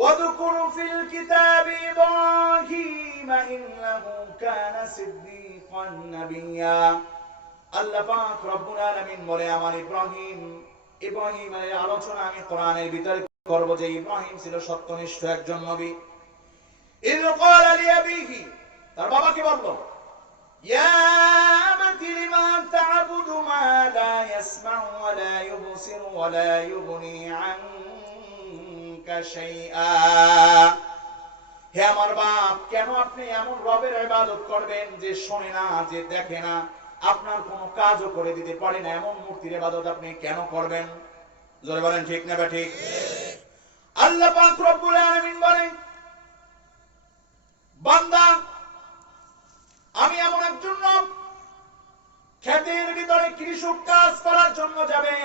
ওয়াযকুর feel কিতাবি Ibrahim ইন্নাহু কানা সিদ্দীকান নাবিয়্যা। আল্লাহ পাক রব্বুল আলামিন বলে আমার ইব্রাহিমের আলোচনা আমি কোরআনের ভিতরে করব যে ইব্রাহিম ছিল সত্যনিষ্ঠ একজন নবী। ইয ক্বালা লিআবিহি, তার বাবাকে বলল, ইয়া আবাতি লিমা তা'বুদু মা লা ইয়াসমা'ু ওয়া লা ইউবসিরু ওয়া লা ইউগনি আনকা শাইআ। হে আমার বাপ, কেন আপনি এমন রবের ইবাদত করবেন যে শোনে না, যে দেখে না, আপনার কোনো কাজও করে দিতে পারে না? এমন মূর্তির ইবাদত আপনি কেন করবেন? জোরে বলেন ঠিক না ঠিক? আল্লাহ পাক রব্বুল আলামিন বলেন, বান্দা, আমি এমন একজন রব, ক্ষেতের ভিতরে কৃষক কাজ করার জন্য যাবে।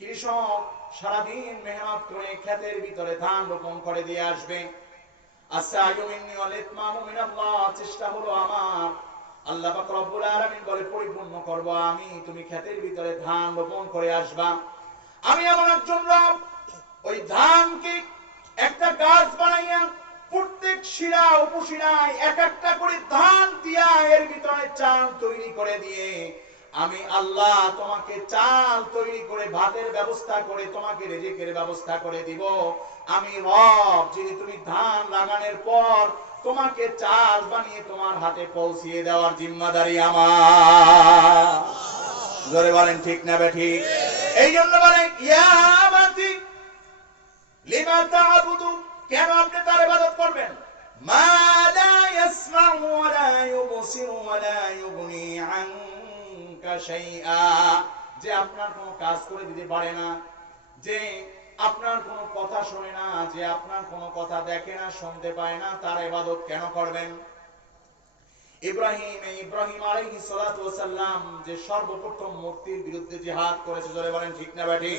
কৃষক সারাদিন মেহনত করে ক্ষেতের ভিতরে ধান রোপণ করে দিয়ে আসবে। আসায়ু মিন্নি ওয়াল ইতমামু মিনাল্লাহ, চেষ্টা হলো আমার। আল্লাহ পাক রব্বুল আলামিন বলে পরিপূর্ণ করব আমি। তুমি ক্ষেতের ভিতরে ধান রোপণ করে আসবা। আমি এমন একজন রব, ওই ধানকে একটা গাছ বানাইয়া প্রত্যেক শিরা উপশিরায় এক একটা করে ধান দিয়া এর ভিতরে চাল তৈরি করে দিয়ে আমি আল্লাহ তোমাকে চাল তৈরি করে ভাতের ব্যবস্থা করে তোমাকে রিজিকের ব্যবস্থা করে দিব। আমি রব, যিনি তুমি ধান লাগানোর পর তোমাকে চাল বানিয়ে তোমার হাতে পৌঁছিয়ে দেওয়ার জিম্মাদারি আমার। জোরে বলেন ঠিক না ঠিক? এই জন্য বলেন, ইয়া আবাতি লিমা তা'বুদু, কেন আপনি তার ইবাদত করবেন? মা লা ইয়াসমা'ু ওয়া লা ইউবসিরু ওয়া লা ইউগনি আনকা শাইআ, যে আপনার কোনো কাজ করে দিতে পারে না, যে আপনার কোনো কথা শোনে না, যে আপনার কোনো কথা দেখে না, শুনতে পায় না, তার ইবাদত কেন করবেন? ইব্রাহিম আলাইহিস সালাতু ওয়াস সালাম যে সর্বপ্রথম মূর্তির বিরুদ্ধে জিহাদ করেছে, জোরে বলেন ঠিক না ঠিক?